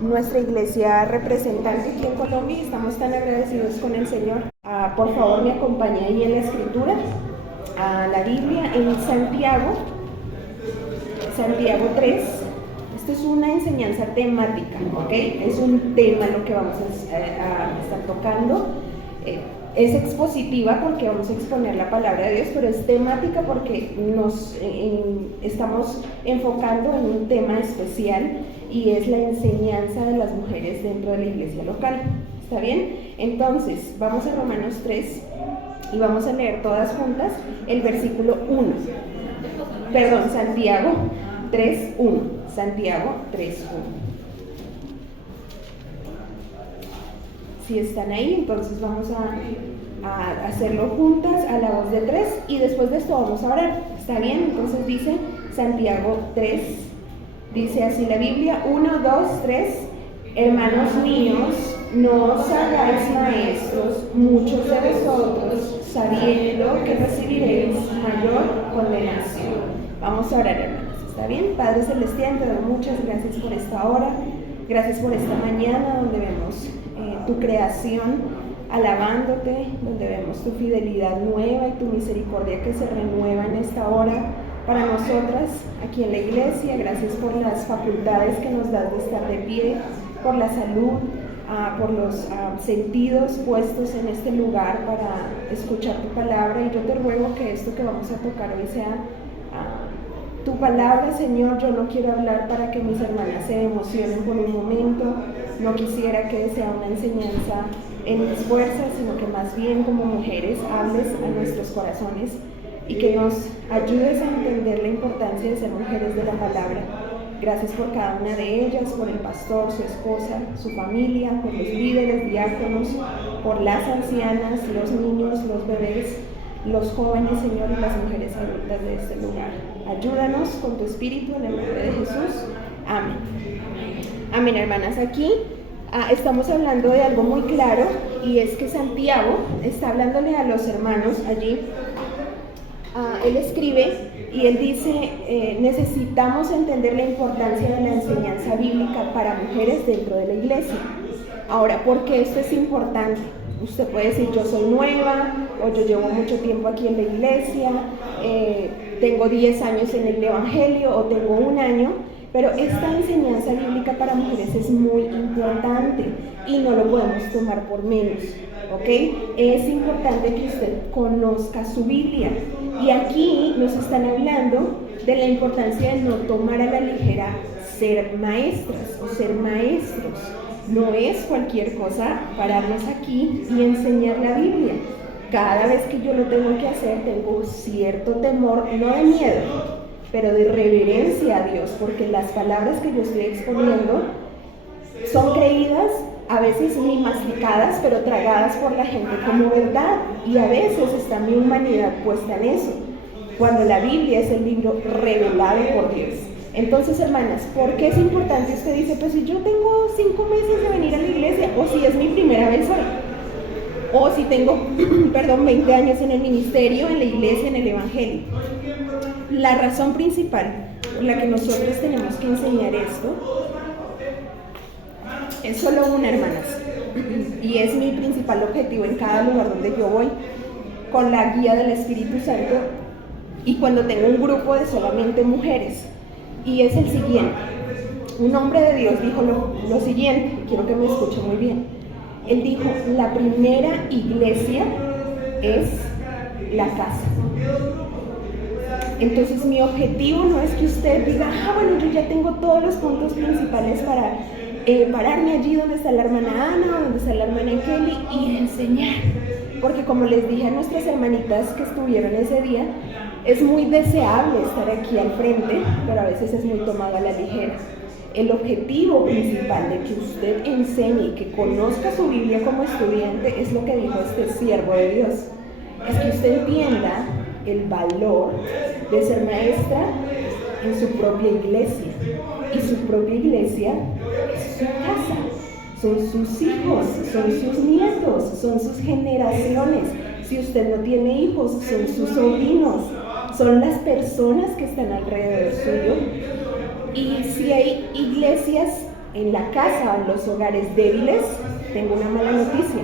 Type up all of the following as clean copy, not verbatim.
nuestra iglesia representante aquí en Colombia y estamos tan agradecidos con el Señor. Por favor, me acompañe ahí en la escritura, a la Biblia, en Santiago 3. Esto es una enseñanza temática, ¿ok? Es un tema lo que vamos a estar tocando. Es expositiva porque vamos a exponer la palabra de Dios, pero es temática porque estamos enfocando en un tema especial y es la enseñanza de las mujeres dentro de la iglesia local. ¿Está bien? Entonces, vamos a Romanos 3 y vamos a leer todas juntas el versículo 1. Perdón, Santiago 3:1. Santiago 3:1. Si están ahí, entonces vamos a hacerlo juntas a la voz de 3 y después de esto vamos a orar. ¿Está bien? Entonces dice Santiago 3, dice así la Biblia: 1, 2, 3. Hermanos míos, no os hagáis maestros muchos de vosotros, sabiendo que recibiréis mayor condenación. Vamos a orar, hermanos. ¿Está bien? Padre Celestial, te doy muchas gracias por esta hora. Gracias por esta mañana donde vemos tu creación alabándote, donde vemos tu fidelidad nueva y tu misericordia que se renueva en esta hora para nosotras aquí en la iglesia. Gracias por las facultades que nos das de estar de pie, por la salud, por los sentidos puestos en este lugar para escuchar tu palabra. Y yo te ruego que esto que vamos a tocar hoy sea tu palabra, Señor. Yo no quiero hablar para que mis hermanas se emocionen por un momento. No quisiera que sea una enseñanza en mis fuerzas, sino que más bien como mujeres hables a nuestros corazones y que nos ayudes a entender la importancia de ser mujeres de la palabra. Gracias por cada una de ellas, por el pastor, su esposa, su familia, por los líderes, diáconos, por las ancianas, los niños, los bebés, los jóvenes, Señor, y las mujeres adultas de este lugar. Ayúdanos con tu espíritu en el nombre de Jesús. Amén. Amén, hermanas. Aquí estamos hablando de algo muy claro, y es que Santiago está hablándole a los hermanos allí. Él escribe y él dice, necesitamos entender la importancia de la enseñanza bíblica para mujeres dentro de la iglesia. Ahora, ¿por qué esto es importante? Usted puede decir, yo soy nueva, o yo llevo mucho tiempo aquí en la iglesia, tengo 10 años en el evangelio, o tengo 1 año, pero esta enseñanza bíblica para mujeres es muy importante y no lo podemos tomar por menos, ¿ok? Es importante que usted conozca su Biblia, y aquí nos están hablando de la importancia de no tomar a la ligera ser maestras o ser maestros. No es cualquier cosa pararnos aquí y enseñar la Biblia. Cada vez que yo lo tengo que hacer, tengo cierto temor, no de miedo, pero de reverencia a Dios, porque las palabras que yo estoy exponiendo son creídas, a veces ni masticadas, pero tragadas por la gente como verdad, y a veces está mi humanidad puesta en eso, cuando la Biblia es el libro revelado por Dios. Entonces, hermanas, ¿por qué es importante? Usted dice, pues si yo tengo 5 meses de venir a la iglesia, o si es mi primera vez hoy, o si tengo, 20 años en el ministerio, en la iglesia, en el evangelio. La razón principal por la que nosotros tenemos que enseñar esto es solo una, hermanas, y es mi principal objetivo en cada lugar donde yo voy, con la guía del Espíritu Santo, y cuando tengo un grupo de solamente mujeres. Y es el siguiente. Un hombre de Dios dijo lo siguiente, quiero que me escuchen muy bien. Él dijo, la primera iglesia es la casa. Entonces mi objetivo no es que usted diga, bueno, yo ya tengo todos los puntos principales para pararme allí donde está la hermana Ana, donde está la hermana Kelly, y enseñar. Porque como les dije a nuestras hermanitas que estuvieron ese día, es muy deseable estar aquí al frente, pero a veces es muy tomado a la ligera. El objetivo principal de que usted enseñe y que conozca su Biblia como estudiante es lo que dijo este siervo de Dios. Es que usted entienda el valor de ser maestra en su propia iglesia. Y su propia iglesia es su casa, son sus hijos, son sus nietos, son sus generaciones. Si usted no tiene hijos, son sus sobrinos, son las personas que están alrededor suyo. Y si hay iglesias en la casa, en los hogares débiles, tengo una mala noticia.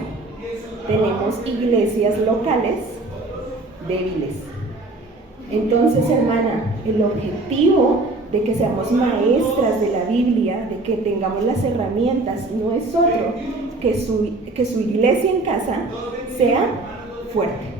Tenemos iglesias locales débiles. Entonces, hermana, el objetivo de que seamos maestras de la Biblia, de que tengamos las herramientas, no es otro que su iglesia en casa sea fuerte.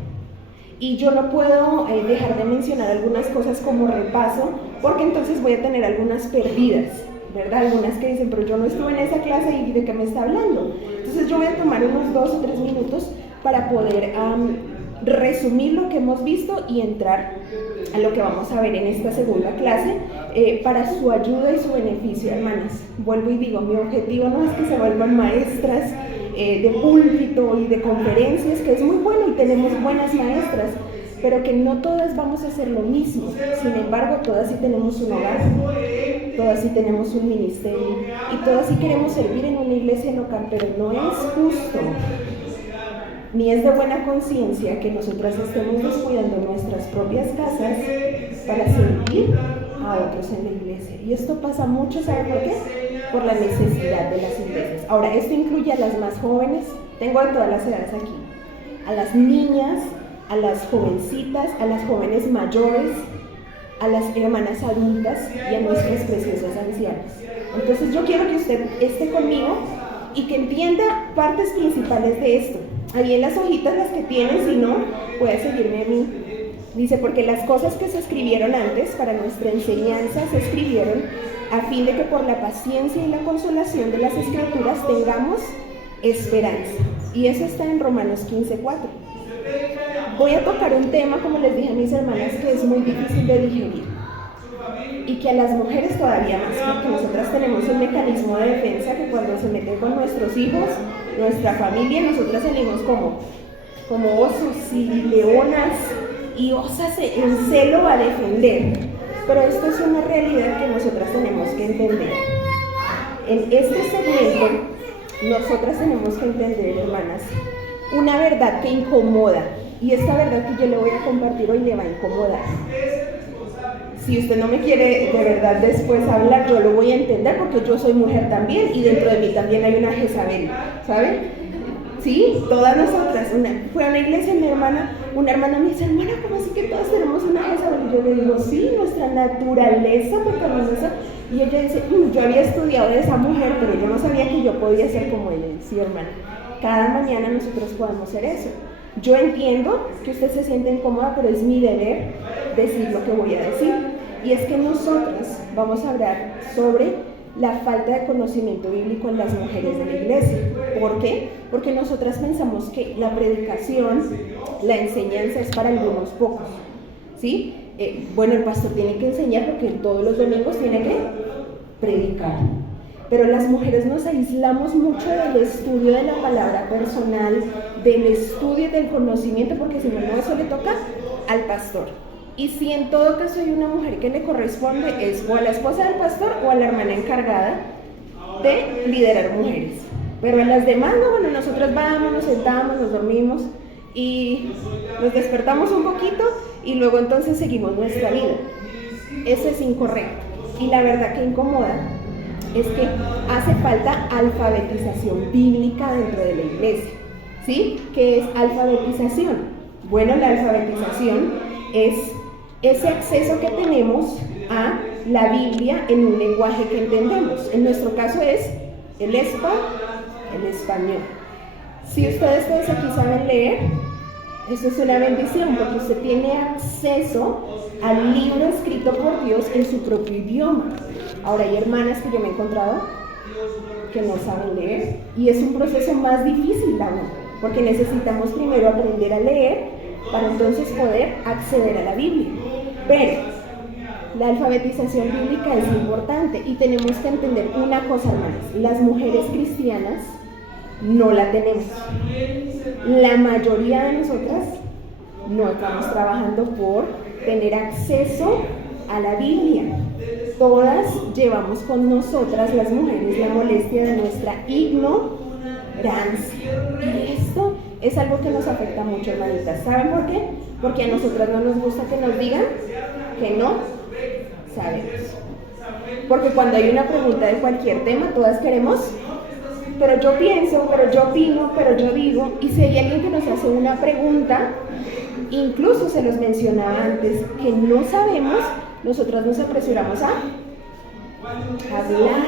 Y yo no puedo dejar de mencionar algunas cosas como repaso, porque entonces voy a tener algunas perdidas, ¿verdad? Algunas que dicen, pero yo no estuve en esa clase y ¿de qué me está hablando? Entonces yo voy a tomar unos 2 o 3 minutos para poder resumir lo que hemos visto y entrar a lo que vamos a ver en esta segunda clase para su ayuda y su beneficio, hermanas. Vuelvo y digo, mi objetivo no es que se vuelvan maestras de púlpito y de conferencias, que es muy bueno y tenemos buenas maestras, pero que no todas vamos a hacer lo mismo. Sin embargo, todas sí tenemos un hogar, todas sí tenemos un ministerio y todas sí queremos servir en una iglesia local, pero no es justo ni es de buena conciencia que nosotras estemos descuidando nuestras propias casas para servir a otros en la iglesia. Y esto pasa mucho, ¿sabe por qué? Por la necesidad de las iglesias. Ahora, esto incluye a las más jóvenes, tengo de todas las edades aquí, a las niñas, a las jovencitas, a las jóvenes mayores, a las hermanas adultas y a nuestras preciosas ancianas. Entonces yo quiero que usted esté conmigo y que entienda partes principales de esto. Ahí en las hojitas las que tienen, si no, puede seguirme a mí. Dice, porque las cosas que se escribieron antes para nuestra enseñanza se escribieron a fin de que por la paciencia y la consolación de las Escrituras tengamos esperanza. Y eso está en Romanos 15:4. Voy a tocar un tema, como les dije a mis hermanas, que es muy difícil de digerir. Y que a las mujeres todavía más, porque nosotras tenemos un mecanismo de defensa que cuando se meten con nuestros hijos, nuestra familia, nosotras salimos como osos y leonas y osas en celo a defender. Pero esto es una realidad que nosotras tenemos que entender. En este segmento, nosotras tenemos que entender, hermanas, una verdad que incomoda. Y esta verdad que yo le voy a compartir hoy le va a incomodar. Si usted no me quiere de verdad después hablar, yo lo voy a entender porque yo soy mujer también y dentro de mí también hay una Jezabel, ¿sabe? Sí, todas nosotras. Fue a una iglesia, una hermana me dice, hermana, ¿cómo así que todas tenemos una Jezabel? Y yo le digo, sí, nuestra naturaleza pecaminosa. Y ella dice, yo había estudiado de esa mujer, pero yo no sabía que yo podía ser como ella. Sí, hermana, cada mañana nosotros podemos ser eso. Yo entiendo que usted se siente incómoda, pero es mi deber decir lo que voy a decir. Y es que nosotros vamos a hablar sobre la falta de conocimiento bíblico en las mujeres de la iglesia. ¿Por qué? Porque nosotras pensamos que la predicación, la enseñanza es para algunos pocos, ¿sí? Bueno, el pastor tiene que enseñar porque todos los domingos tiene que predicar. Pero las mujeres nos aislamos mucho del estudio de la palabra personal, del estudio del conocimiento, porque si no, eso le toca al pastor. Y si en todo caso hay una mujer que le corresponde, es o a la esposa del pastor o a la hermana encargada de liderar mujeres. Pero a las demás, no, bueno, nosotros vamos, nos sentamos, nos dormimos y nos despertamos un poquito y luego entonces seguimos nuestra vida. Eso es incorrecto. Y la verdad que incomoda es que hace falta alfabetización bíblica dentro de la iglesia. ¿Sí? ¿Qué es alfabetización? Bueno, la alfabetización es ese acceso que tenemos a la Biblia en un lenguaje que entendemos. En nuestro caso es el español. Si ustedes todos aquí saben leer, eso es una bendición porque usted tiene acceso al libro escrito por Dios en su propio idioma. Ahora hay hermanas que yo me he encontrado que no saben leer y es un proceso más difícil aún, porque necesitamos primero aprender a leer para entonces poder acceder a la Biblia. Pero la alfabetización bíblica es importante y tenemos que entender una cosa, hermanas, las mujeres cristianas no la tenemos. La mayoría de nosotras no estamos trabajando por tener acceso a la Biblia. Todas llevamos con nosotras, las mujeres, la molestia de nuestra ignorancia. Y esto es algo que nos afecta mucho, hermanitas. ¿Saben por qué? Porque a nosotras no nos gusta que nos digan que no sabemos. Porque cuando hay una pregunta de cualquier tema, todas queremos, pero yo pienso, pero yo opino, pero yo digo, y si hay alguien que nos hace una pregunta, incluso se los mencionaba antes, que no sabemos, nosotras nos apresuramos a hablar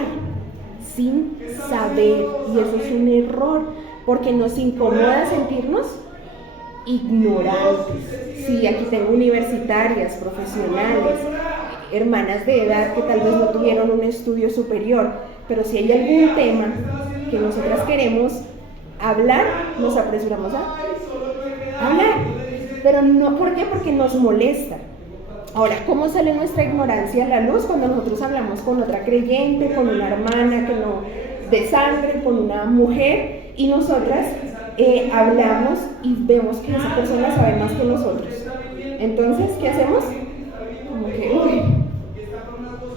sin saber, y eso es un error, porque nos incomoda sentirnos ignorantes. Sí, aquí tengo universitarias, profesionales, hermanas de edad que tal vez no tuvieron un estudio superior, pero si hay algún tema que nosotras queremos hablar, nos apresuramos a hablar. Pero no, ¿por qué? Porque nos molesta. Ahora, ¿cómo sale nuestra ignorancia a la luz? Cuando nosotros hablamos con otra creyente, con una hermana que no de sangre, con una mujer, y nosotras hablamos y vemos que esa persona sabe más que nosotros. Entonces, ¿qué hacemos? Como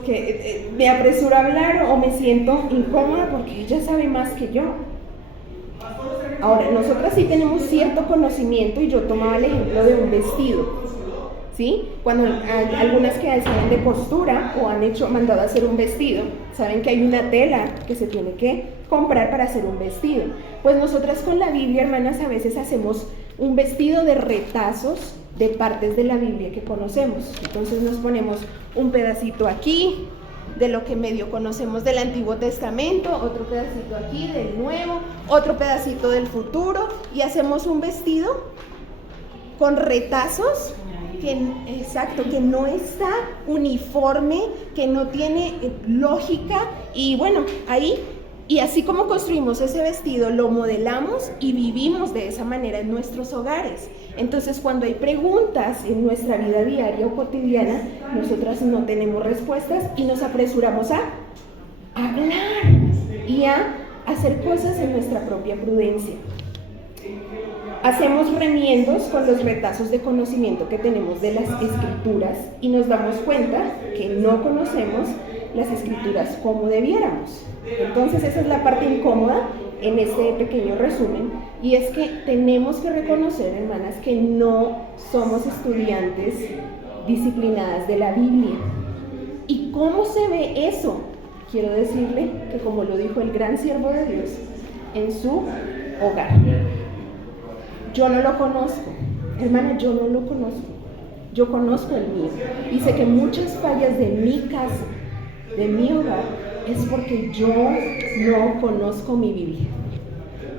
que me apresuro a hablar o me siento incómoda porque ella sabe más que yo. Ahora, nosotras sí tenemos cierto conocimiento, y yo tomaba el ejemplo de un vestido, ¿sí? Cuando hay algunas que saben de costura o han mandado a hacer un vestido, saben que hay una tela que se tiene que comprar para hacer un vestido. Pues nosotras con la Biblia, hermanas, a veces hacemos un vestido de retazos de partes de la Biblia que conocemos. Entonces nos ponemos un pedacito aquí de lo que medio conocemos del Antiguo Testamento, otro pedacito aquí del Nuevo, otro pedacito del futuro, y hacemos un vestido con retazos que no está uniforme, que no tiene lógica, y bueno, ahí, y así como construimos ese vestido, lo modelamos y vivimos de esa manera en nuestros hogares. Entonces, cuando hay preguntas en nuestra vida diaria o cotidiana, nosotras no tenemos respuestas y nos apresuramos a hablar y a hacer cosas en nuestra propia prudencia. Hacemos remiendos con los retazos de conocimiento que tenemos de las Escrituras y nos damos cuenta que no conocemos las Escrituras como debiéramos. Entonces, esa es la parte incómoda en este pequeño resumen, y es que tenemos que reconocer, hermanas, que no somos estudiantes disciplinadas de la Biblia. ¿Y cómo se ve eso? Quiero decirle que, como lo dijo el gran siervo de Dios, en su hogar. Yo no lo conozco, hermana, yo no lo conozco. Yo conozco el mío y sé que muchas fallas de mi casa, de mi hogar, es porque yo no conozco mi Biblia.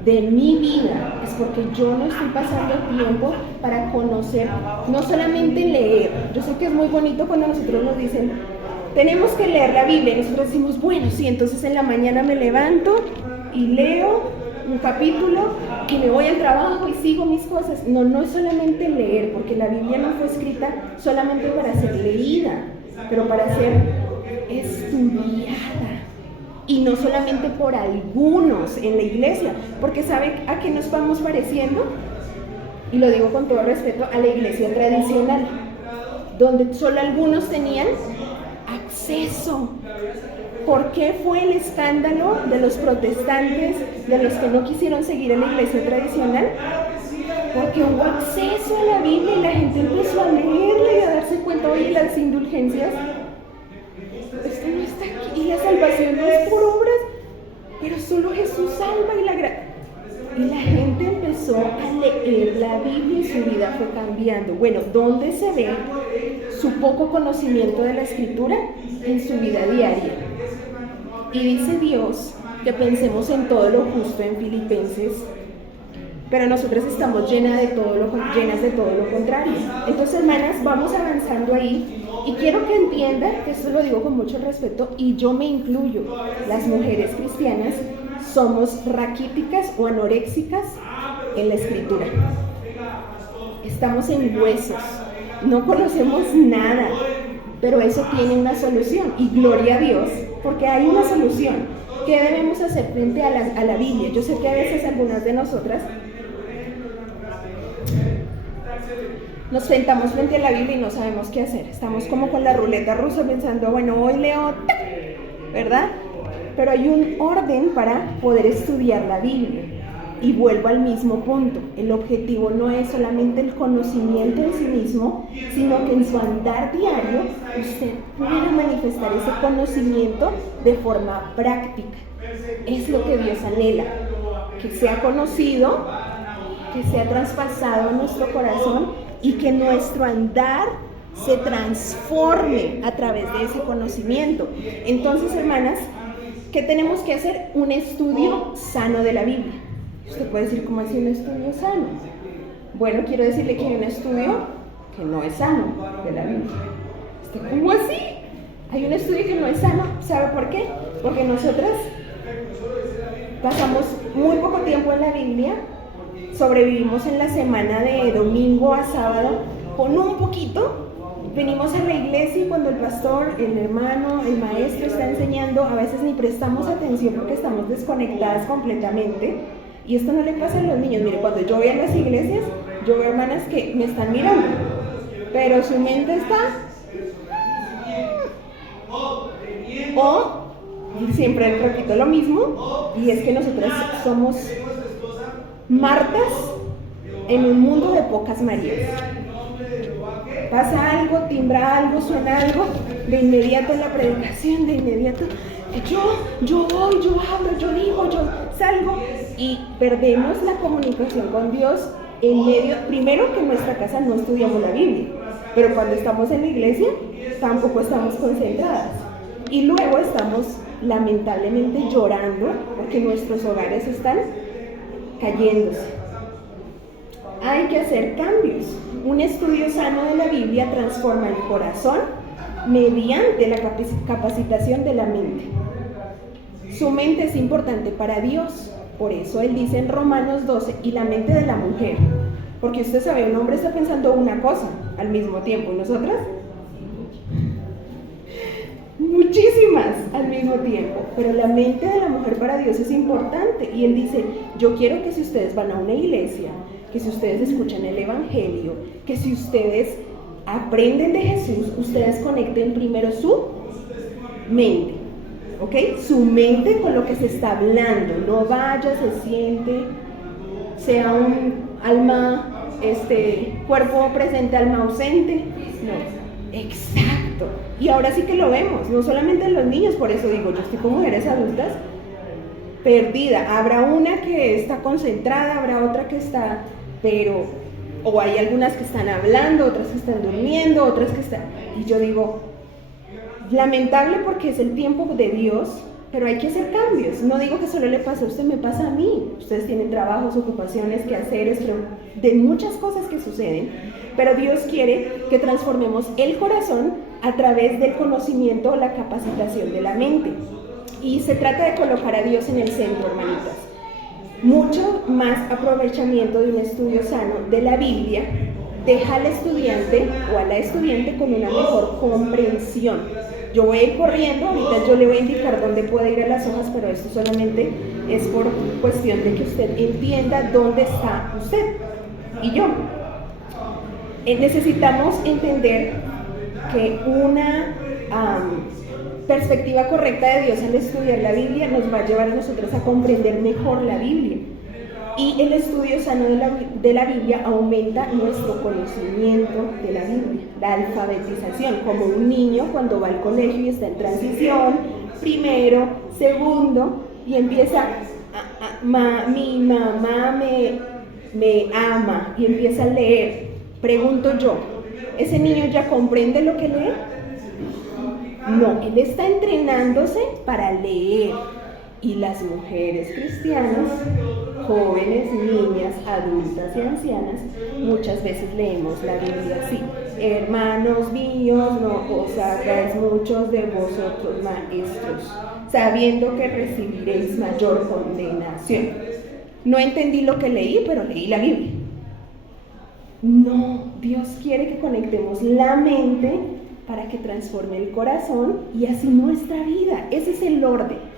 De mi vida es porque yo no estoy pasando el tiempo para conocer, no solamente leer. Yo sé que es muy bonito cuando nosotros nos dicen, tenemos que leer la Biblia, y nosotros decimos, bueno, sí, entonces en la mañana me levanto y leo un capítulo y me voy al trabajo y sigo mis cosas. No, no es solamente leer, porque la Biblia no fue escrita solamente para ser leída, pero para ser estudiada. Y no solamente por algunos en la iglesia, porque ¿sabe a qué nos vamos pareciendo? Y lo digo con todo respeto, a la iglesia tradicional, donde solo algunos tenían acceso. ¿Por qué fue el escándalo de los protestantes, de los que no quisieron seguir a la iglesia tradicional? Porque hubo acceso a la Biblia y la gente empezó a leerla y a darse cuenta, oye, las indulgencias, esto no está aquí, y la salvación no es por obras, pero solo Jesús salva, y la gente empezó a leer la Biblia y su vida fue cambiando. Bueno, ¿dónde se ve su poco conocimiento de la Escritura? En su vida diaria. Y dice Dios que pensemos en todo lo justo en Filipenses, pero nosotras estamos llenas de todo lo contrario. Entonces, hermanas, vamos avanzando ahí, y quiero que entiendan, que esto lo digo con mucho respeto, y yo me incluyo, las mujeres cristianas somos raquíticas o anoréxicas en la Escritura. Estamos en huesos, no conocemos nada, pero eso tiene una solución, y gloria a Dios, porque hay una solución. ¿Qué debemos hacer frente a la Biblia? Yo sé que a veces algunas de nosotras nos sentamos frente a la Biblia y no sabemos qué hacer. Estamos como con la ruleta rusa pensando, bueno, hoy leo, ¿verdad? Pero hay un orden para poder estudiar la Biblia. Y vuelvo al mismo punto, el objetivo no es solamente el conocimiento en sí mismo, sino que en su andar diario usted pueda manifestar ese conocimiento de forma práctica. Es lo que Dios anhela, que sea conocido, que sea traspasado en nuestro corazón y que nuestro andar se transforme a través de ese conocimiento. Entonces, hermanas, ¿qué tenemos que hacer? Un estudio sano de la Biblia. Usted puede decir, ¿cómo así un estudio sano? Bueno, quiero decirle que hay un estudio que no es sano de la Biblia. ¿Cómo así? Hay un estudio que no es sano. ¿Sabe por qué? Porque nosotras pasamos muy poco tiempo en la Biblia, sobrevivimos en la semana de domingo a sábado con un poquito. Venimos a la iglesia y cuando el pastor, el hermano, el maestro está enseñando, a veces ni prestamos atención porque estamos desconectadas completamente. Y esto no le pasa a los niños. Mire, cuando yo voy a las iglesias, yo veo hermanas que me están mirando, pero su mente está... O, siempre repito lo mismo, y es que nosotras somos Martas en un mundo de pocas Marías. Pasa algo, timbra algo, suena algo, de inmediato en la predicación, de inmediato yo voy, yo hablo, yo digo, yo salgo y perdemos la comunicación con Dios en medio, primero que en nuestra casa no estudiamos la Biblia, pero cuando estamos en la iglesia tampoco estamos concentradas y luego estamos lamentablemente llorando porque nuestros hogares están cayéndose. Hay que hacer cambios. Un estudio sano de la Biblia transforma el corazón mediante la capacitación de la mente. Su mente es importante para Dios, por eso Él dice en Romanos 12, y la mente de la mujer, porque usted sabe, un hombre está pensando una cosa al mismo tiempo, ¿y nosotras? Muchísimas al mismo tiempo, pero la mente de la mujer para Dios es importante, y Él dice, yo quiero que si ustedes van a una iglesia, que si ustedes escuchan el evangelio, que si ustedes aprenden de Jesús, ustedes conecten primero su mente, ¿ok? Su mente con lo que se está hablando, no vaya, se siente, sea un alma, cuerpo presente, alma ausente, no, exacto. Y ahora sí que lo vemos, no solamente en los niños, por eso digo, yo estoy con mujeres adultas perdida, habrá una que está concentrada, habrá otra que está, o hay algunas que están hablando, otras que están durmiendo, otras que están, y yo digo, lamentable porque es el tiempo de Dios, pero hay que hacer cambios. No digo que solo le pase a usted, me pasa a mí. Ustedes tienen trabajos, ocupaciones, quehaceres, de muchas cosas que suceden, pero Dios quiere que transformemos el corazón a través del conocimiento o la capacitación de la mente. Y se trata de colocar a Dios en el centro, hermanitas. Mucho más aprovechamiento de un estudio sano de la Biblia deja al estudiante o a la estudiante con una mejor comprensión. Yo voy a ir corriendo, ahorita yo le voy a indicar dónde puede ir a las hojas, pero esto solamente es por cuestión de que usted entienda dónde está usted y yo. Necesitamos entender que una perspectiva correcta de Dios al estudiar la Biblia nos va a llevar a nosotros a comprender mejor la Biblia. Y el estudio sano de la Biblia aumenta nuestro conocimiento de la Biblia, la alfabetización, como un niño cuando va al colegio y está en transición, primero, segundo, y empieza, mi mamá me ama, y empieza a leer. Pregunto yo, ¿ese niño ya comprende lo que lee? No, él está entrenándose para leer. Y las mujeres cristianas, jóvenes, niñas, adultas y ancianas, muchas veces leemos la Biblia así: hermanos míos, no os hagáis muchos de vosotros maestros, sabiendo que recibiréis mayor condenación. No entendí lo que leí, pero leí la Biblia. No, Dios quiere que conectemos la mente para que transforme el corazón y así nuestra vida. Ese es el orden.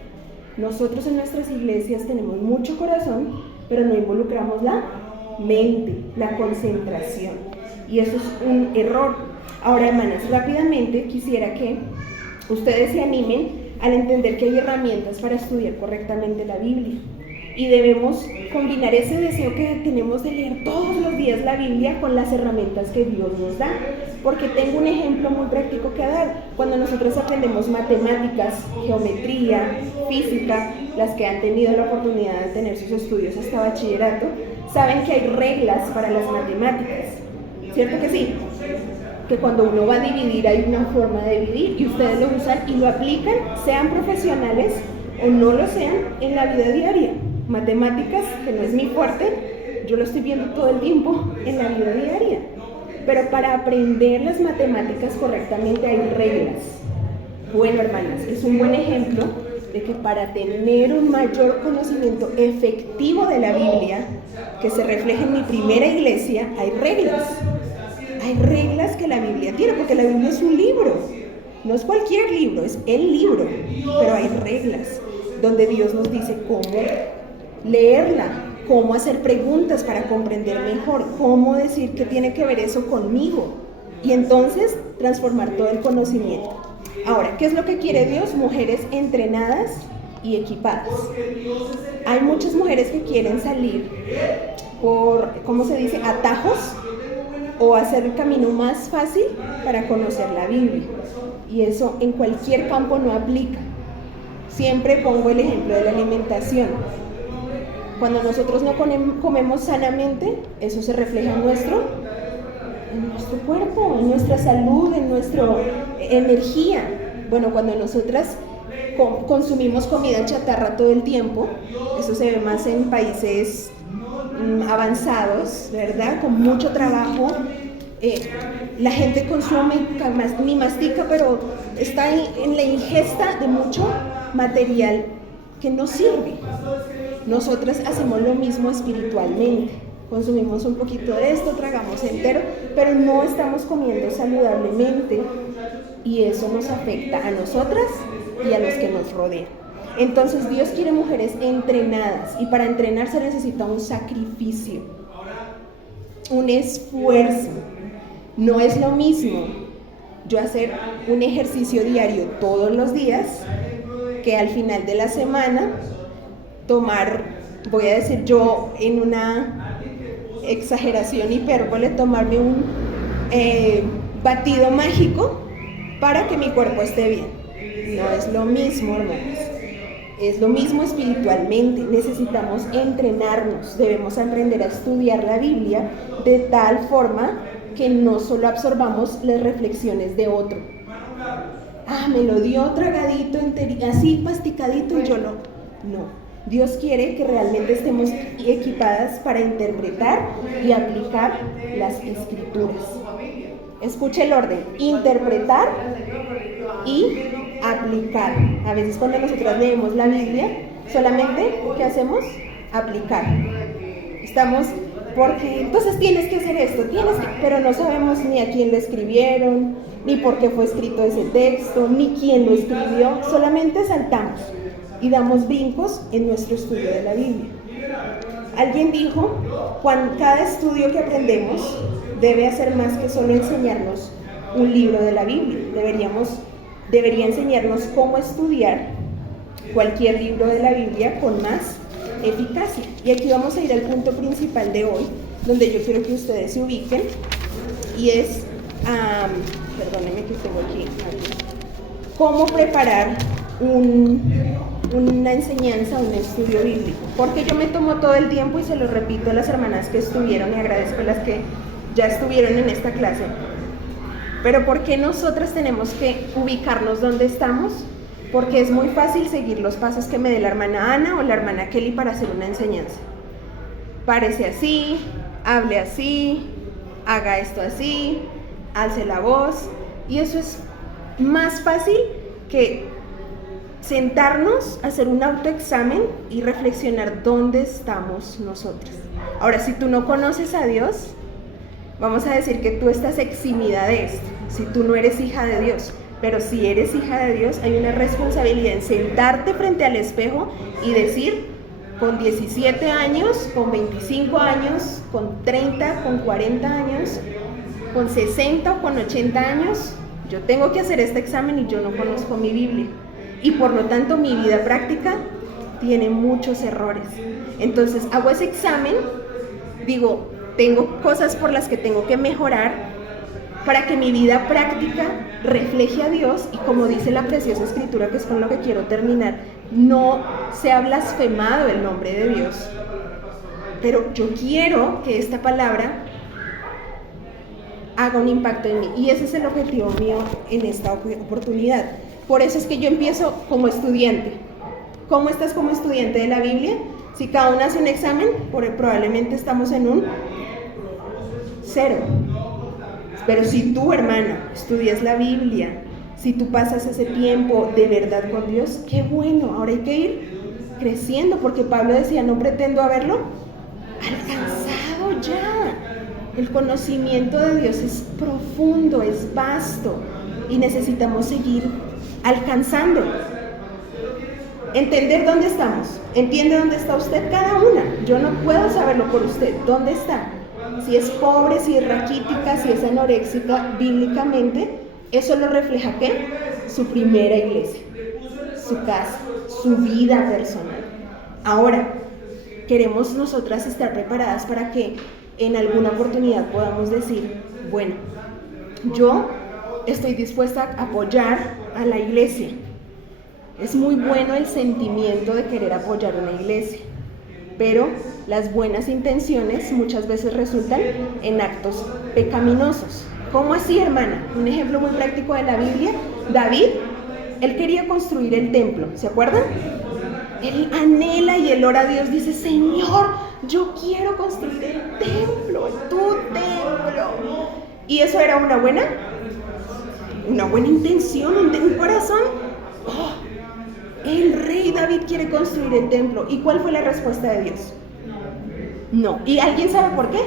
Nosotros en nuestras iglesias tenemos mucho corazón, pero no involucramos la mente, la concentración. Y eso es un error. Ahora, hermanas, rápidamente quisiera que ustedes se animen al entender que hay herramientas para estudiar correctamente la Biblia. Y debemos combinar ese deseo que tenemos de leer todos los días la Biblia con las herramientas que Dios nos da. Porque tengo un ejemplo muy práctico que dar. Cuando nosotros aprendemos matemáticas, geometría, física, las que han tenido la oportunidad de tener sus estudios hasta bachillerato, saben que hay reglas para las matemáticas. ¿Cierto que sí? Que cuando uno va a dividir hay una forma de dividir y ustedes lo usan y lo aplican, sean profesionales o no lo sean, en la vida diaria. Matemáticas, que no es mi fuerte, yo lo estoy viendo todo el tiempo en la vida diaria. Pero para aprender las matemáticas correctamente hay reglas. Bueno, hermanas, es un buen ejemplo de que para tener un mayor conocimiento efectivo de la Biblia, que se refleja en mi primera iglesia, hay reglas. Hay reglas que la Biblia tiene, porque la Biblia es un libro. No es cualquier libro, es el libro. Pero hay reglas donde Dios nos dice cómo leerla, cómo hacer preguntas para comprender mejor, cómo decir qué tiene que ver eso conmigo. Y entonces transformar todo el conocimiento. Ahora, ¿qué es lo que quiere Dios? Mujeres entrenadas y equipadas. Hay muchas mujeres que quieren salir por, ¿cómo se dice?, atajos, o hacer el camino más fácil para conocer la Biblia. Y eso en cualquier campo no aplica. Siempre pongo el ejemplo de la alimentación. Cuando nosotros no comemos sanamente, eso se refleja en nuestro cuerpo, en nuestra salud, en nuestra energía. Bueno, cuando nosotras consumimos comida chatarra todo el tiempo, eso se ve más en países avanzados, ¿verdad? Con mucho trabajo, la gente consume, ni mastica, pero está en la ingesta de mucho material que no sirve. Nosotras hacemos lo mismo espiritualmente, consumimos un poquito de esto, tragamos entero, pero no estamos comiendo saludablemente y eso nos afecta a nosotras y a los que nos rodean. Entonces Dios quiere mujeres entrenadas y para entrenar se necesita un sacrificio, un esfuerzo. No es lo mismo yo hacer un ejercicio diario todos los días que al final de la semana tomar, voy a decir yo en una exageración hipérbole, tomarme un batido mágico para que mi cuerpo esté bien. No es lo mismo, hermanos. Es lo mismo espiritualmente, necesitamos entrenarnos, debemos aprender a estudiar la Biblia de tal forma que no solo absorbamos las reflexiones de otro. Me lo dio tragadito, así pasticadito y yo no. Dios quiere que realmente estemos equipadas para interpretar y aplicar las escrituras. Escuche el orden: interpretar y aplicar. A veces cuando nosotros leemos la Biblia, solamente, ¿qué hacemos? Aplicar. Porque entonces tienes que hacer esto, pero no sabemos ni a quién lo escribieron, ni por qué fue escrito ese texto, ni quién lo escribió, solamente saltamos y damos brincos en nuestro estudio de la Biblia. Alguien dijo, cada estudio que aprendemos debe hacer más que solo enseñarnos un libro de la Biblia. Debería enseñarnos cómo estudiar cualquier libro de la Biblia con más eficacia. Y aquí vamos a ir al punto principal de hoy, donde yo quiero que ustedes se ubiquen, y es, perdónenme que tengo aquí, cómo preparar una enseñanza, un estudio bíblico. Porque yo me tomo todo el tiempo y se lo repito a las hermanas que estuvieron y agradezco a las que ya estuvieron en esta clase. Pero ¿por qué nosotras tenemos que ubicarnos donde estamos? Porque es muy fácil seguir los pasos que me dé la hermana Ana o la hermana Kelly para hacer una enseñanza. Párese así, hable así, haga esto así, alce la voz. Y eso es más fácil que sentarnos, hacer un autoexamen y reflexionar dónde estamos nosotros. Ahora, si tú no conoces a Dios, vamos a decir que tú estás eximida de esto, si tú no eres hija de Dios. Pero si eres hija de Dios, hay una responsabilidad en sentarte frente al espejo y decir, con 17 años, con 25 años, con 30, con 40 años, con 60 o con 80 años, yo tengo que hacer este examen y yo no conozco mi Biblia. Y por lo tanto mi vida práctica tiene muchos errores. Entonces hago ese examen, digo, tengo cosas por las que tengo que mejorar para que mi vida práctica refleje a Dios y, como dice la preciosa escritura, que es con lo que quiero terminar, no sea blasfemado el nombre de Dios. Pero yo quiero que esta palabra haga un impacto en mí, y ese es el objetivo mío en esta oportunidad. Por eso es que yo empiezo como estudiante. ¿Cómo estás como estudiante de la Biblia? Si cada uno hace un examen, probablemente estamos en un 0. Pero si tú, hermano, estudias la Biblia, si tú pasas ese tiempo de verdad con Dios, qué bueno. Ahora hay que ir creciendo, porque Pablo decía, no pretendo haberlo alcanzado ya. El conocimiento de Dios es profundo, es vasto, y necesitamos seguir alcanzando. Entender dónde estamos. ¿Entiende dónde está usted? Cada una. Yo no puedo saberlo por usted. ¿Dónde está? Si es pobre, si es raquítica, si es anoréxica, bíblicamente, eso lo refleja ¿qué? Su primera iglesia, su casa, su vida personal. Ahora, queremos nosotras estar preparadas para que en alguna oportunidad podamos decir, bueno, yo estoy dispuesta a apoyar a la iglesia. Es muy bueno el sentimiento de querer apoyar una iglesia, pero las buenas intenciones muchas veces resultan en actos pecaminosos. ¿Cómo así, hermana? Un ejemplo muy práctico de la Biblia. David, él quería construir el templo, ¿se acuerdan? Él anhela y él ora a Dios, dice, Señor, yo quiero construir el templo, tu templo. ¿Y eso era una buena intención, un corazón? Oh, el rey David quiere construir el templo. ¿Y cuál fue la respuesta de Dios? No. ¿Y alguien sabe por qué?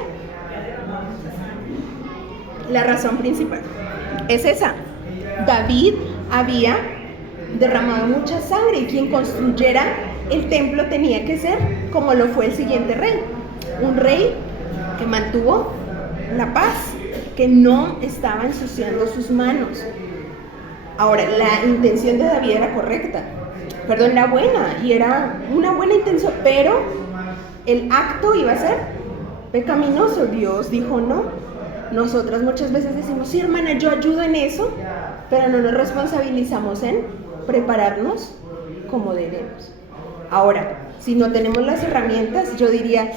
La razón principal es esa. David había derramado mucha sangre, y quien construyera el templo tenía que ser como lo fue el siguiente rey. Un rey que mantuvo la paz, que no estaba ensuciando sus manos. Ahora, la intención de David era correcta. Era buena, y era una buena intención, pero el acto iba a ser pecaminoso. Dios dijo no. Nosotras muchas veces decimos, sí, hermana, yo ayudo en eso, pero no nos responsabilizamos en prepararnos como debemos. Ahora, si no tenemos las herramientas, yo diría,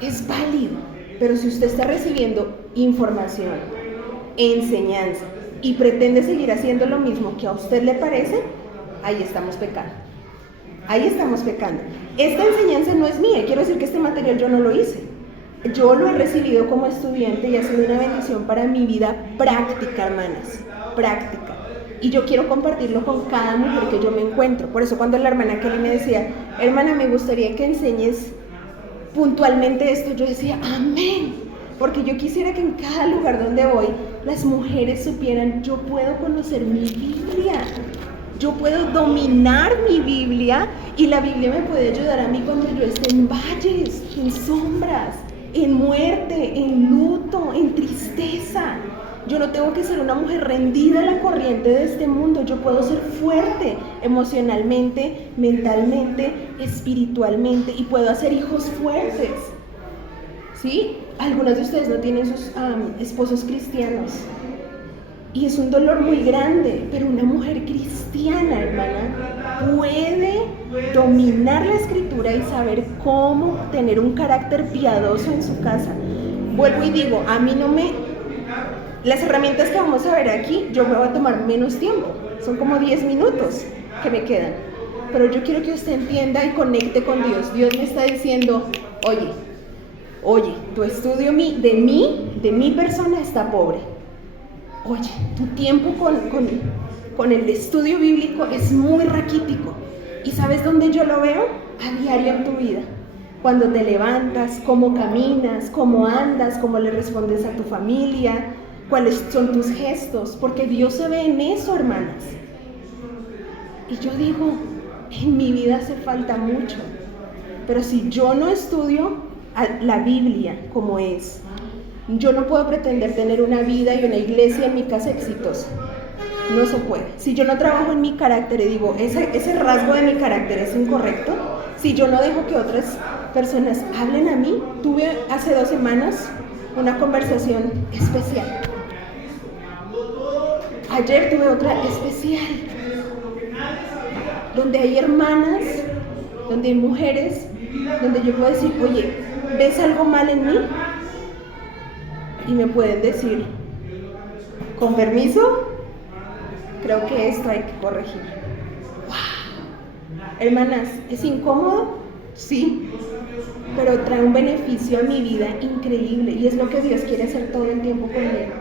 es válido, pero si usted está recibiendo información, enseñanza, y pretende seguir haciendo lo mismo que a usted le parece, ahí estamos pecando. Ahí estamos pecando. Esta enseñanza no es mía, quiero decir que este material yo no lo hice. Yo lo he recibido como estudiante y ha sido una bendición para mi vida práctica, hermanas, práctica. Y yo quiero compartirlo con cada mujer que yo me encuentro. Por eso cuando la hermana Kelly me decía, hermana, me gustaría que enseñes puntualmente esto, yo decía, amén. Porque yo quisiera que en cada lugar donde voy, las mujeres supieran, yo puedo conocer mi Biblia. Yo puedo dominar mi Biblia, y la Biblia me puede ayudar a mí cuando yo esté en valles, en sombras, en muerte, en luto, en tristeza. Yo no tengo que ser una mujer rendida a la corriente de este mundo. Yo puedo ser fuerte emocionalmente, mentalmente, espiritualmente, y puedo hacer hijos fuertes. ¿Sí? Algunos de ustedes no tienen sus esposos cristianos, y es un dolor muy grande, pero una mujer cristiana, hermana, puede dominar la escritura y saber cómo tener un carácter piadoso en su casa. Vuelvo y digo, a mí no me... Las herramientas que vamos a ver aquí, yo me voy a tomar menos tiempo, son como 10 minutos que me quedan. Pero yo quiero que usted entienda y conecte con Dios. Dios me está diciendo, oye, tu estudio de mi persona está pobre. Oye, tu tiempo con el estudio bíblico es muy raquítico. ¿Y sabes dónde yo lo veo? A diario en tu vida. Cuando te levantas, cómo caminas, cómo andas, cómo le respondes a tu familia, cuáles son tus gestos, porque Dios se ve en eso, hermanas. Y yo digo, en mi vida hace falta mucho, pero si yo no estudio la Biblia como es, yo no puedo pretender tener una vida y una iglesia en mi casa exitosa. No se puede. Si yo no trabajo en mi carácter y digo, ese rasgo de mi carácter es incorrecto, si yo no dejo que otras personas hablen a mí, tuve hace 2 semanas una conversación especial. Ayer tuve otra especial, donde hay hermanas, donde hay mujeres, donde yo puedo decir, oye, ¿ves algo mal en mí? Y me pueden decir, con permiso, creo que esto hay que corregir. ¡Wow! Hermanas, ¿es incómodo? Sí, pero trae un beneficio a mi vida increíble, y es lo que Dios quiere hacer todo el tiempo conmigo,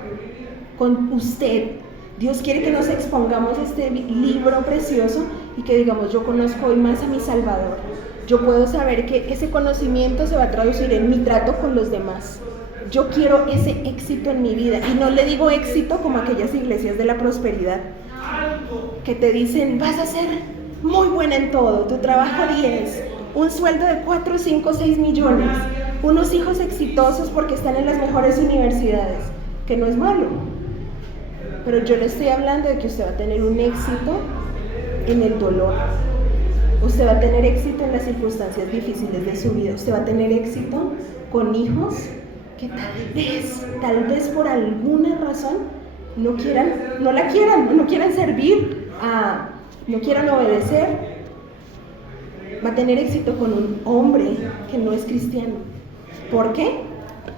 con usted. Dios quiere que nos expongamos a este libro precioso y que digamos, yo conozco hoy más a mi Salvador. Yo puedo saber que ese conocimiento se va a traducir en mi trato con los demás. Yo quiero ese éxito en mi vida, y no le digo éxito como aquellas iglesias de la prosperidad que te dicen, vas a ser muy buena en todo, tu trabajo 10, un sueldo de 4, 5, 6 millones, unos hijos exitosos porque están en las mejores universidades, que no es malo. Pero yo le estoy hablando de que usted va a tener un éxito en el dolor. Usted va a tener éxito en las circunstancias difíciles de su vida. Usted va a tener éxito con hijos que tal vez por alguna razón no quieran servir, no quieran obedecer. Va a tener éxito con un hombre que no es cristiano. ¿Por qué?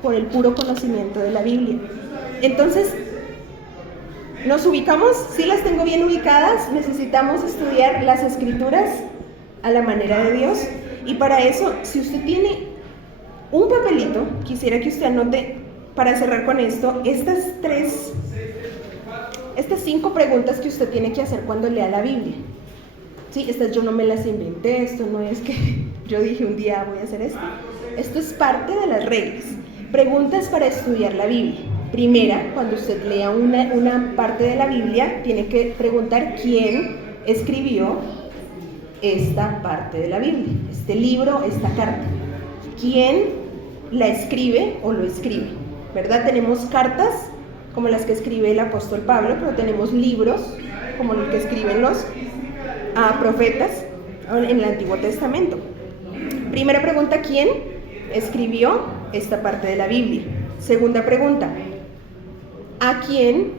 Por el puro conocimiento de la Biblia. Entonces, ¿nos ubicamos? Sí, las tengo bien ubicadas. Necesitamos estudiar las Escrituras a la manera de Dios. Y para eso, si usted tiene un papelito, quisiera que usted anote, para cerrar con esto, estas 5 preguntas que usted tiene que hacer cuando lea la Biblia. Sí, estas yo no me las inventé, esto no es que yo dije un día voy a hacer esto. Esto es parte de las reglas. Preguntas para estudiar la Biblia. Primera, cuando usted lea una parte de la Biblia, tiene que preguntar quién escribió esta parte de la Biblia, este libro, esta carta. ¿Quién la escribe o lo escribe? ¿Verdad? Tenemos cartas como las que escribe el apóstol Pablo, pero tenemos libros como los que escriben los profetas en el Antiguo Testamento. Primera pregunta, ¿quién escribió esta parte de la Biblia? Segunda pregunta, ¿a quién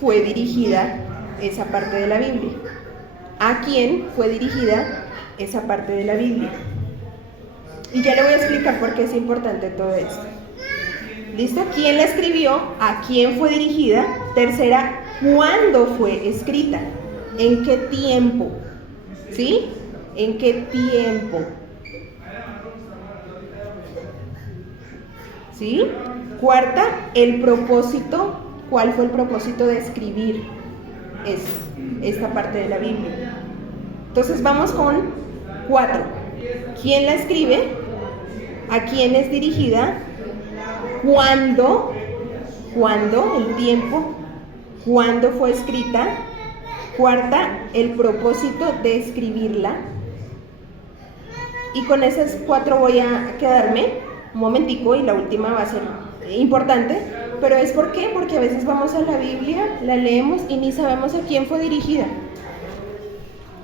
fue dirigida esa parte de la Biblia? ¿A quién fue dirigida esa parte de la Biblia? Y ya le voy a explicar por qué es importante todo esto. ¿Listo? ¿Quién la escribió? ¿A quién fue dirigida? Tercera, ¿cuándo fue escrita? ¿En qué tiempo? ¿Sí? ¿En qué tiempo? ¿Sí? Cuarta, el propósito. ¿Cuál fue el propósito de escribir esta parte de la Biblia? Entonces vamos con 4. ¿Quién la escribe? ¿A quién es dirigida? ¿Cuándo? El tiempo. ¿Cuándo fue escrita? Cuarta, el propósito de escribirla. Y con esas 4 voy a quedarme un momentico, y la última va a ser importante. Pero es ¿por qué? Porque a veces vamos a la Biblia, la leemos y ni sabemos a quién fue dirigida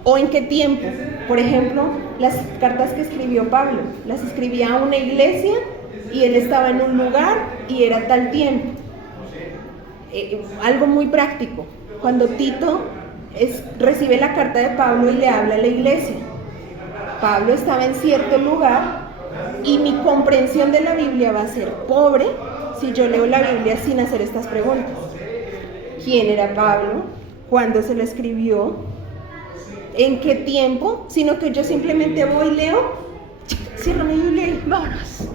o en qué tiempo. Por ejemplo, las cartas que escribió Pablo, las escribía a una iglesia y él estaba en un lugar y era tal tiempo. Algo muy práctico. Cuando Tito recibe la carta de Pablo y le habla a la iglesia, Pablo estaba en cierto lugar y mi comprensión de la Biblia va a ser pobre si yo leo la Biblia sin hacer estas preguntas. ¿Quién era Pablo? ¿Cuándo se la escribió? ¿En qué tiempo? Sino que yo simplemente voy, leo, cierro mi Biblia y vámonos.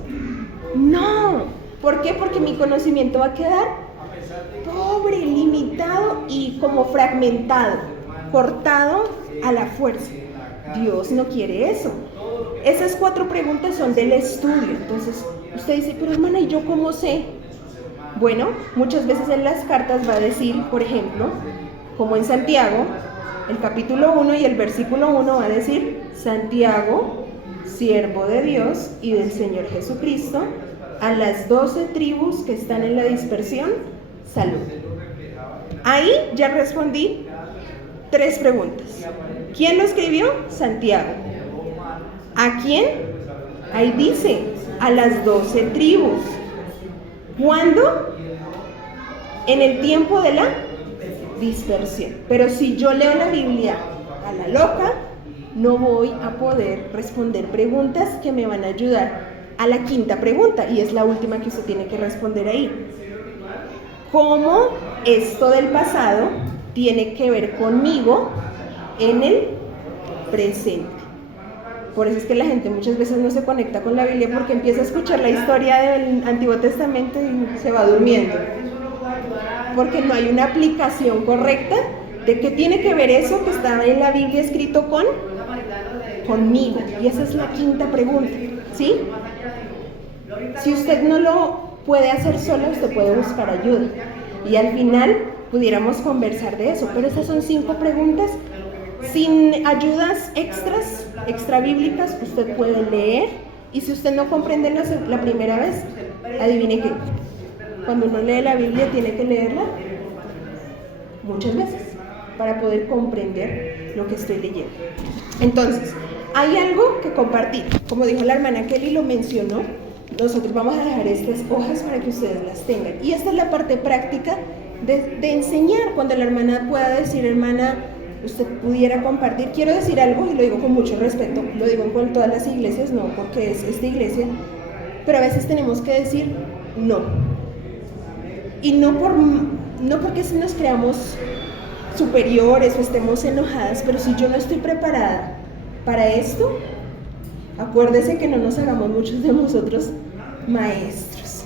No. ¿Por qué? Porque mi conocimiento va a quedar pobre, limitado y como fragmentado, cortado a la fuerza. Dios no quiere eso. Esas 4 preguntas son del estudio. Entonces, usted dice, pero hermana, ¿y yo cómo sé? Bueno, muchas veces en las cartas va a decir, por ejemplo, como en Santiago, el capítulo 1 y el versículo 1 va a decir, Santiago, siervo de Dios y del Señor Jesucristo, a las 12 tribus que están en la dispersión, salud. Ahí ya respondí 3 preguntas. ¿Quién lo escribió? Santiago. ¿A quién? Ahí dice, a las 12 tribus. ¿Cuándo? En el tiempo de la dispersión. Pero si yo leo la Biblia a la loca, no voy a poder responder preguntas que me van a ayudar a la 5ª pregunta, y es la última que usted tiene que responder ahí. ¿Cómo esto del pasado tiene que ver conmigo en el presente? Por eso es que la gente muchas veces no se conecta con la Biblia, porque empieza a escuchar la historia del Antiguo Testamento y se va durmiendo, porque no hay una aplicación correcta de qué tiene que ver eso que está en la Biblia escrito conmigo. Y esa es la 5ª pregunta, ¿sí? Si usted no lo puede hacer sola, usted puede buscar ayuda, y al final pudiéramos conversar de eso. Pero esas son 5 preguntas. Sin ayudas extra bíblicas, usted puede leer, y si usted no comprende la primera vez, adivine qué. Cuando uno lee la Biblia tiene que leerla muchas veces para poder comprender lo que estoy leyendo. Entonces, hay algo que compartir. Como dijo la hermana Kelly, lo mencionó, nosotros vamos a dejar estas hojas para que ustedes las tengan. Y esta es la parte práctica de enseñar. Cuando la hermana pueda decir, hermana, usted pudiera compartir. Quiero decir algo, y lo digo con mucho respeto, lo digo con todas las iglesias, no porque es esta iglesia, pero a veces tenemos que decir no. Y no porque nos creamos superiores o estemos enojadas, pero si yo no estoy preparada para esto, acuérdese que no nos hagamos muchos de nosotros maestros.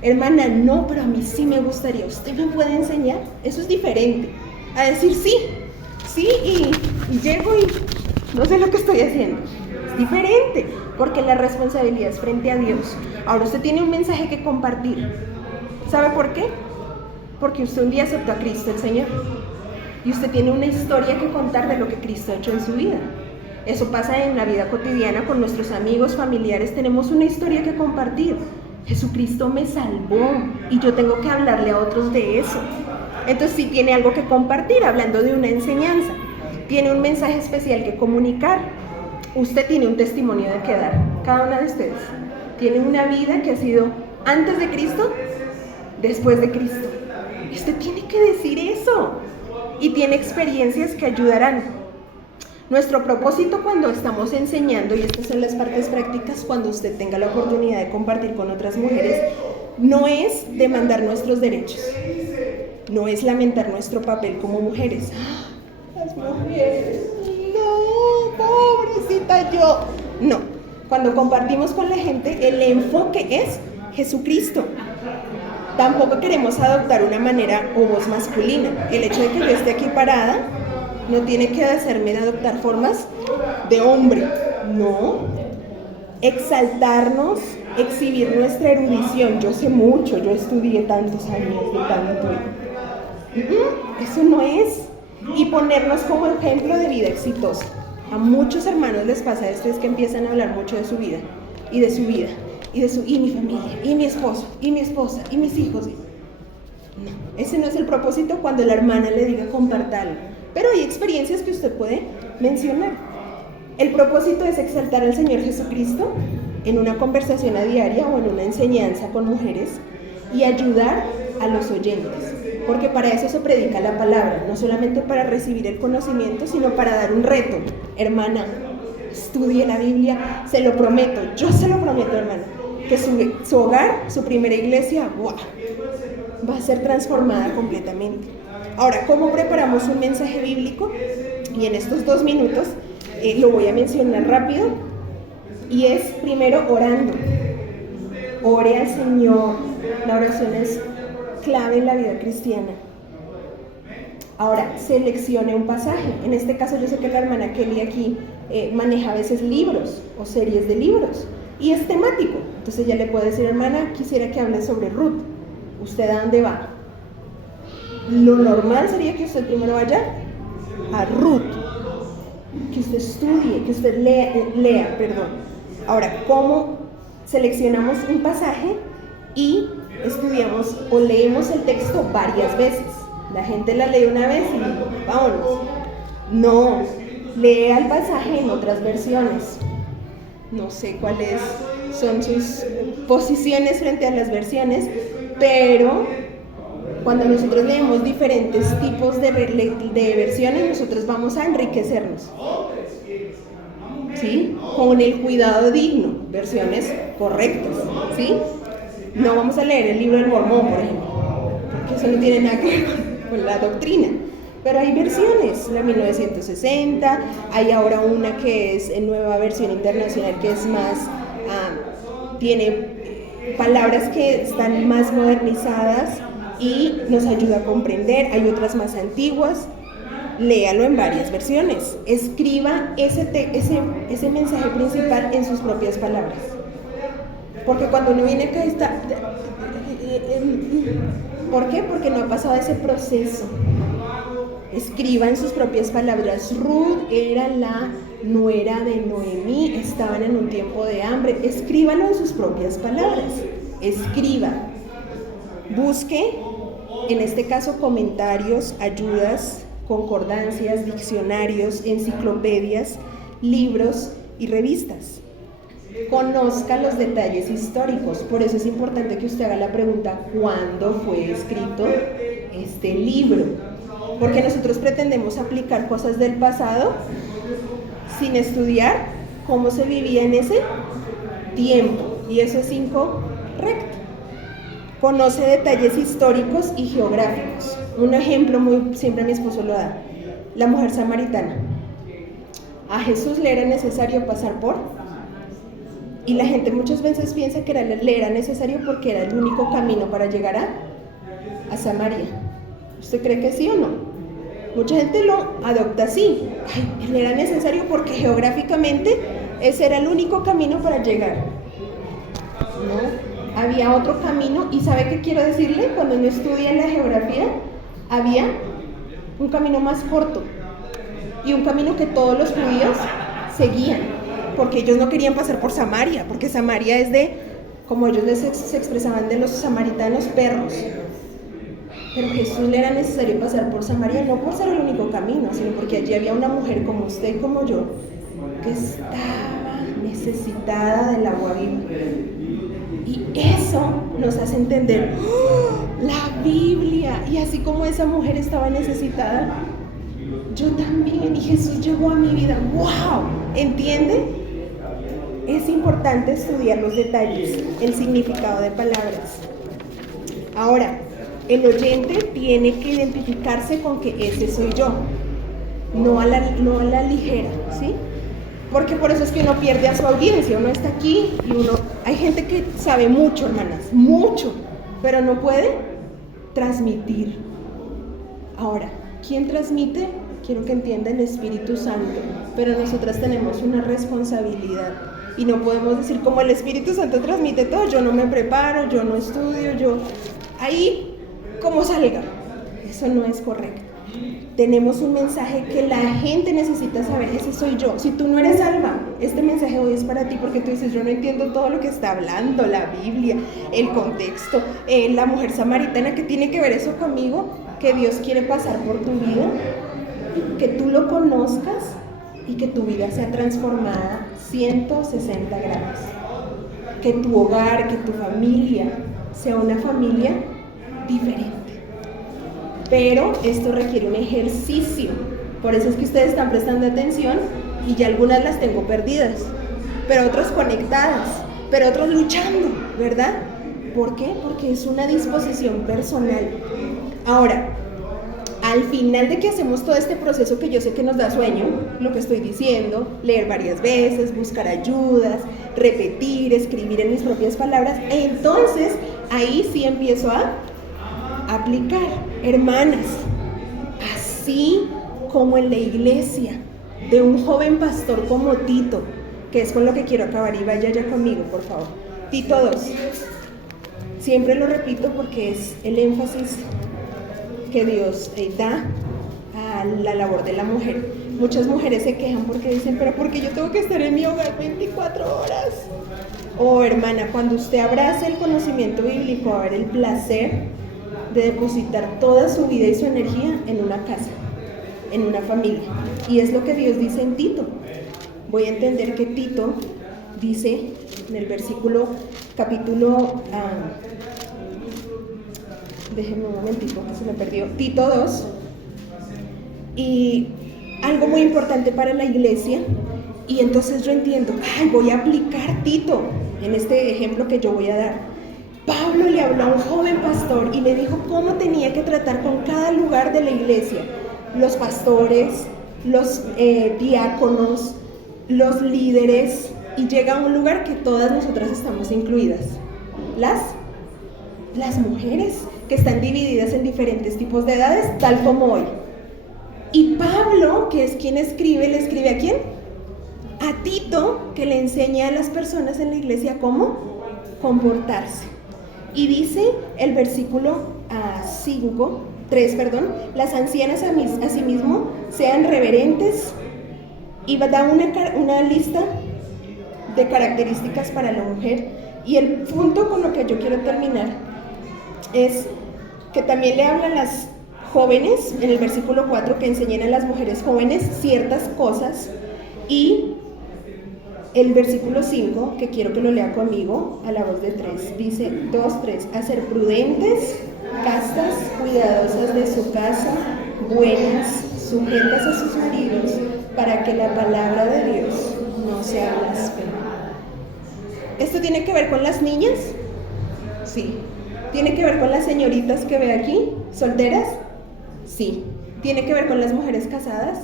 Hermana, no, pero a mí sí me gustaría, ¿usted me puede enseñar? Eso es diferente a decir sí, y llego y no sé lo que estoy haciendo. Es diferente, porque la responsabilidad es frente a Dios. Ahora usted tiene un mensaje que compartir. ¿Sabe por qué? Porque usted un día aceptó a Cristo el Señor, y usted tiene una historia que contar de lo que Cristo ha hecho en su vida. Eso pasa en la vida cotidiana con nuestros amigos, familiares. Tenemos una historia que compartir. Jesucristo me salvó y yo tengo que hablarle a otros de eso. Entonces sí tiene algo que compartir, hablando de una enseñanza. Tiene un mensaje especial que comunicar. Usted tiene un testimonio de que dar. Cada una de ustedes tiene una vida que ha sido antes de Cristo, después de Cristo. Usted tiene que decir eso. Y tiene experiencias que ayudarán. Nuestro propósito cuando estamos enseñando, y estas son las partes prácticas, cuando usted tenga la oportunidad de compartir con otras mujeres, no es demandar nuestros derechos, no es lamentar nuestro papel como mujeres. Las mujeres, no, pobrecita yo. No, cuando compartimos con la gente, el enfoque es Jesucristo. Tampoco queremos adoptar una manera o voz masculina. El hecho de que yo esté aquí parada no tiene que hacerme adoptar formas de hombre, no. Exaltarnos, exhibir nuestra erudición. Yo sé mucho, yo estudié tantos años de tanto. Eso no es. Y ponernos como ejemplo de vida exitosa. A muchos hermanos les pasa esto, es que empiezan a hablar mucho de su vida, y de su vida, y mi familia, y mi esposo, y mi esposa, y mis hijos. No, ese no es el propósito cuando la hermana le diga compartirlo. Pero hay experiencias que usted puede mencionar. El propósito es exaltar al Señor Jesucristo en una conversación a diaria o en una enseñanza con mujeres, y ayudar a los oyentes, porque para eso se predica la palabra, no solamente para recibir el conocimiento, sino para dar un reto. Hermana, estudie la Biblia, se lo prometo, yo se lo prometo, hermana, que su hogar, su primera iglesia, ¡wow!, va a ser transformada completamente. Ahora, ¿cómo preparamos un mensaje bíblico? Y en estos 2 minutos lo voy a mencionar rápido, y es primero orando. Ore al Señor. La oración es clave en la vida cristiana. Ahora, seleccione un pasaje. En este caso yo sé que la hermana Kelly aquí maneja a veces libros o series de libros, y es temático. Entonces ella le puede decir, hermana, quisiera que hable sobre Ruth. ¿Usted a dónde va? Lo normal sería que usted primero vaya a Ruth, que usted estudie, que usted lea. Ahora, ¿cómo seleccionamos un pasaje y estudiamos o leemos el texto varias veces? La gente la lee una vez y vámonos. No, lea el pasaje en otras versiones. No sé cuáles son sus posiciones frente a las versiones, pero cuando nosotros leemos diferentes tipos de versiones, nosotros vamos a enriquecernos, ¿sí? Con el cuidado digno, versiones correctas, ¿sí? No vamos a leer el libro del Mormón, por ejemplo, porque eso no tiene nada que ver con la doctrina. Pero hay versiones, la 1960, hay ahora una que es en nueva versión internacional, que es más, tiene palabras que están más modernizadas y nos ayuda a comprender. Hay otras más antiguas. Léalo en varias versiones. Escriba ese mensaje principal en sus propias palabras. Porque cuando uno viene acá está... ¿Por qué? Porque no ha pasado ese proceso. Escriba en sus propias palabras. Ruth era la nuera de Noemí, estaban en un tiempo de hambre. Escríbalo en sus propias palabras. Escriba. Busque, en este caso, comentarios, ayudas, concordancias, diccionarios, enciclopedias, libros y revistas. Conozca los detalles históricos. Por eso es importante que usted haga la pregunta: ¿cuándo fue escrito este libro? Porque nosotros pretendemos aplicar cosas del pasado sin estudiar cómo se vivía en ese tiempo, y eso es incorrecto. Conoce detalles históricos y geográficos. Un ejemplo siempre mi esposo lo da: la mujer samaritana. A Jesús le era necesario pasar por, y la gente muchas veces piensa que le era necesario porque era el único camino para llegar a Samaria. ¿Usted cree que sí o no? Mucha gente lo adopta así. Ay, le era necesario porque geográficamente ese era el único camino para llegar. No, había otro camino. ¿Y sabe qué quiero decirle? Cuando uno estudia la geografía, había un camino más corto y un camino que todos los judíos seguían, porque ellos no querían pasar por Samaria, porque Samaria es de, como ellos se expresaban de los samaritanos, perros. Pero Jesús le era necesario pasar por Samaria, no por ser el único camino, sino porque allí había una mujer como usted y como yo, que estaba necesitada del agua viva. Y eso nos hace entender, ¡oh!, la Biblia. Y así como esa mujer estaba necesitada, yo también, y Jesús llegó a mi vida. ¡Wow! ¿Entiende? Es importante estudiar los detalles, el significado de palabras. Ahora, el oyente tiene que identificarse con que ese soy yo, no a la ligera, ¿sí? Porque por eso es que uno pierde a su audiencia. Uno está aquí y hay gente que sabe mucho, hermanas, mucho, pero no puede transmitir. Ahora, ¿quién transmite? Quiero que entienda: el Espíritu Santo, pero nosotras tenemos una responsabilidad y no podemos decir, como el Espíritu Santo transmite todo, yo no me preparo, yo no estudio, ahí como salga. Eso no es correcto. Tenemos un mensaje que la gente necesita saber. Ese soy yo. Si tú no eres alma, este mensaje hoy es para ti, porque tú dices: yo no entiendo todo lo que está hablando la Biblia, el contexto, la mujer samaritana. ¿Qué tiene que ver eso conmigo? Que Dios quiere pasar por tu vida, que tú lo conozcas y que tu vida sea transformada 160 grados. Que tu hogar, que tu familia sea una familia diferente. Pero esto requiere un ejercicio. Por eso es que ustedes están prestando atención y ya algunas las tengo perdidas, pero otras conectadas, pero otras luchando, ¿verdad? ¿Por qué? Porque es una disposición personal. Ahora, al final de que hacemos todo este proceso, que yo sé que nos da sueño, lo que estoy diciendo, leer varias veces, buscar ayudas, repetir, escribir en mis propias palabras, entonces ahí sí empiezo a aplicar. Hermanas, así como en la iglesia de un joven pastor como Tito, que es con lo que quiero acabar, y vaya ya conmigo, por favor. Tito 2. Siempre lo repito porque es el énfasis que Dios da a la labor de la mujer. Muchas mujeres se quejan porque dicen: pero ¿por qué yo tengo que estar en mi hogar 24 horas? Oh, hermana, cuando usted abrace el conocimiento bíblico, va a ver el placer de depositar toda su vida y su energía en una casa, en una familia. Y es lo que Dios dice en Tito. Voy a entender que Tito dice en el versículo, capítulo, déjenme un momentito que se me perdió, Tito 2, y algo muy importante para la iglesia, y entonces yo entiendo, voy a aplicar Tito en este ejemplo que yo voy a dar. Pablo le habló a un joven pastor y le dijo cómo tenía que tratar con cada lugar de la iglesia, los pastores, los diáconos, los líderes, y llega a un lugar que todas nosotras estamos incluidas, las mujeres, que están divididas en diferentes tipos de edades, tal como hoy. Y Pablo, que es quien escribe, ¿le escribe a quién? A Tito, que le enseña a las personas en la iglesia cómo comportarse. Y dice el versículo 3, las ancianas asimismo sean reverentes, y da una lista de características para la mujer. Y el punto con lo que yo quiero terminar es que también le hablan las jóvenes, en el versículo 4, que enseñen a las mujeres jóvenes ciertas cosas, y el versículo 5, que quiero que lo lea conmigo a la voz de 3, dice 2:3, a ser prudentes, castas, cuidadosas de su casa, buenas, sujetas a sus maridos, para que la palabra de Dios no sea blasfemada. ¿Esto tiene que ver con las niñas? Sí. ¿Tiene que ver con las señoritas que ve aquí, solteras? Sí. ¿Tiene que ver con las mujeres casadas?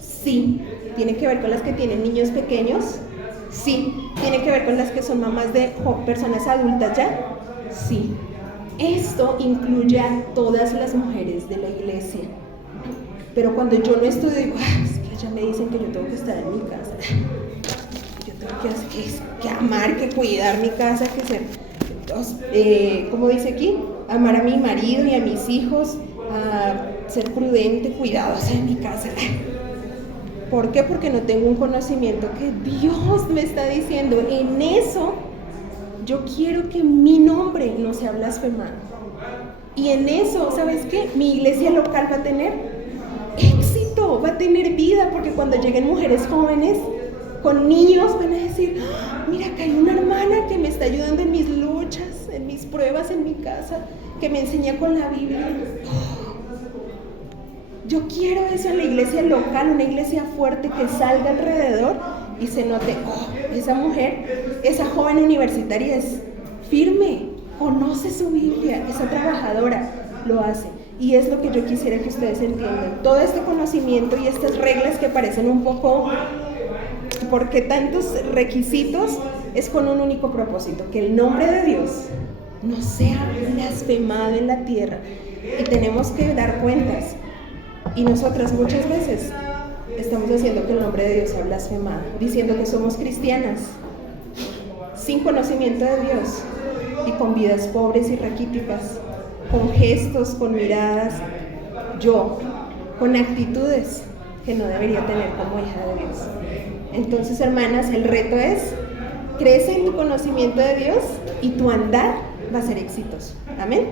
Sí. ¿Tiene que ver con las que tienen niños pequeños? Sí. ¿Tiene que ver con las que son mamás de personas adultas ya? Sí. Esto incluye a todas las mujeres de la iglesia. Pero cuando yo no estudio, digo, es que ya me dicen que yo tengo que estar en mi casa. Yo tengo que amar, que cuidar mi casa, que ser, ¿cómo dice aquí? Amar a mi marido y a mis hijos, a ser prudente, cuidadosa en mi casa. ¿Por qué? Porque no tengo un conocimiento que Dios me está diciendo. En eso, yo quiero que mi nombre no sea blasfemado. Y en eso, ¿sabes qué? Mi iglesia local va a tener éxito, va a tener vida, porque cuando lleguen mujeres jóvenes con niños van a decir, mira, acá hay una hermana que me está ayudando en mis luchas, en mis pruebas en mi casa, que me enseña con la Biblia. Yo quiero eso en la iglesia local, una iglesia fuerte que salga alrededor y se note, esa mujer, esa joven universitaria es firme, conoce su Biblia, esa trabajadora lo hace. Y es lo que yo quisiera que ustedes entiendan. Todo este conocimiento y estas reglas que parecen un poco, porque tantos requisitos, es con un único propósito, que el nombre de Dios no sea blasfemado en la tierra. Y tenemos que dar cuentas. Y nosotras muchas veces estamos haciendo que el nombre de Dios sea blasfemado, diciendo que somos cristianas, sin conocimiento de Dios y con vidas pobres y raquíticas, con gestos, con miradas, con actitudes que no debería tener como hija de Dios. Entonces, hermanas, el reto es, crece en tu conocimiento de Dios y tu andar va a ser exitoso. Amén.